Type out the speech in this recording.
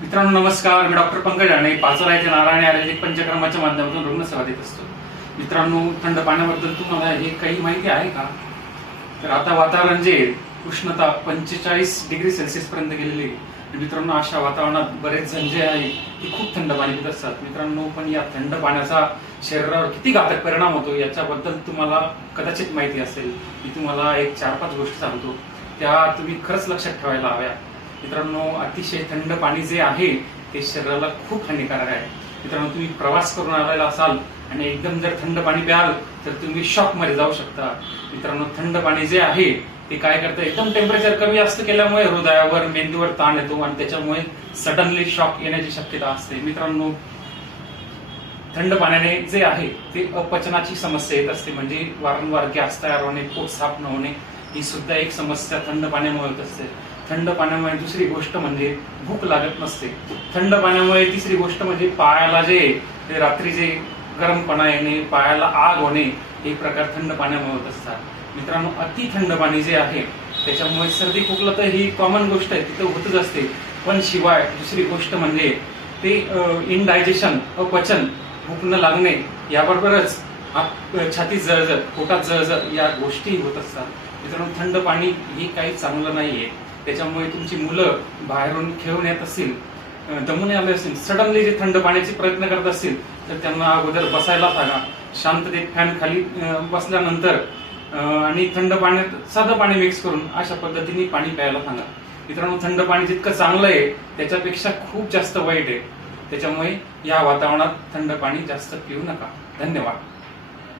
मित्रांनो नमस्कार, मी डॉक्टर पंकज आणि पाचोरा येथे नारायणी आयुर्वेदिक पंचकर्माच्या माध्यमातून रुग्णसेवा देत असतो. मित्रांनो, थंड पाण्याबद्दल तुम्हाला हे काही माहिती आहे का? तर आता वातावरण जे उष्णता 45 डिग्री सेल्सिअस पर्यंत गेलेली आहे. मित्रांनो, अशा वातावरणात बरेच जण जे आहे ते खूप थंड पाणी पित असतात. मित्रांनो, पण या थंड पाण्याचा शरीरावर किती घातक परिणाम होतो याच्याबद्दल तुम्हाला कदाचित माहिती असेल. मी तुम्हाला एक 4-5 गोष्टी सांगतो, त्या तुम्ही खरंच लक्षात ठेवायला हव्या. मित्रांनो, अतिशय थंड पाणी जे आहे ते शरीराला खूप हानिकारक आहे. मित्रांनो, तुम्ही प्रवास करून आलेला असाल आणि एकदम जर थंड पाणी प्याल तर तुम्ही शॉक मध्ये जाऊ शकता. मित्रांनो, थंड पाणी जे आहे ते काय करतं, एकदम टेम्परेचर कमी जास्त केल्यामुळे हृदयावर मेंदूवर ताण येतो आणि त्याच्यामुळे सडनली शॉक येण्याची शक्यता असते. मित्रांनो, थंड पाण्याने जे आहे ते अपचनाची समस्या येत असते, म्हणजे वारंवार गॅस तयार होणे, पोट साफ न होणे, ही सुद्धा एक समस्या थंड पाण्यामुळे होत असते. थंड पाण्यामुळे दुसरी गोष्ट म्हणजे भूक लागत नसते. थंड पाण्यामुळे तिसरी गोष्ट म्हणजे पायाला जे रात्री जे गरमपणा येणे, पायाला आग होणे, हे प्रकार थंड पाण्यामुळे होत असतात. मित्रांनो, अति थंड पाणी जे आहे त्याच्यामुळे सर्दी खोकला तर ही कॉमन गोष्ट आहे, तिथं होतच असते. पण शिवाय दुसरी गोष्ट म्हणजे ते इनडायजेशन, अपचन, भूक न लागणे, याबरोबरच छातीत जळजळ, पोटात जळजळ या गोष्टी होत असतात. मित्रांनो, थंड पाणी हे काही चांगलं नाहीये. त्याच्यामुळे तुमची मुलं बाहेरून खेळून येत असतील, दमून आले असतील, सडनली जे थंड पाण्याचे प्रयत्न करत असतील तर त्यांना अगोदर बसायला सांगा. शांततेत फॅन खाली बसल्यानंतर आणि थंड पाण्यात साधं पाणी मिक्स करून अशा पद्धतीने पाणी प्यायला सांगा. मित्रांनो, थंड पाणी जितकं चांगलं आहे त्याच्यापेक्षा खूप जास्त वाईट आहे. त्याच्यामुळे या वातावरणात थंड पाणी जास्त पिऊ नका. धन्यवाद.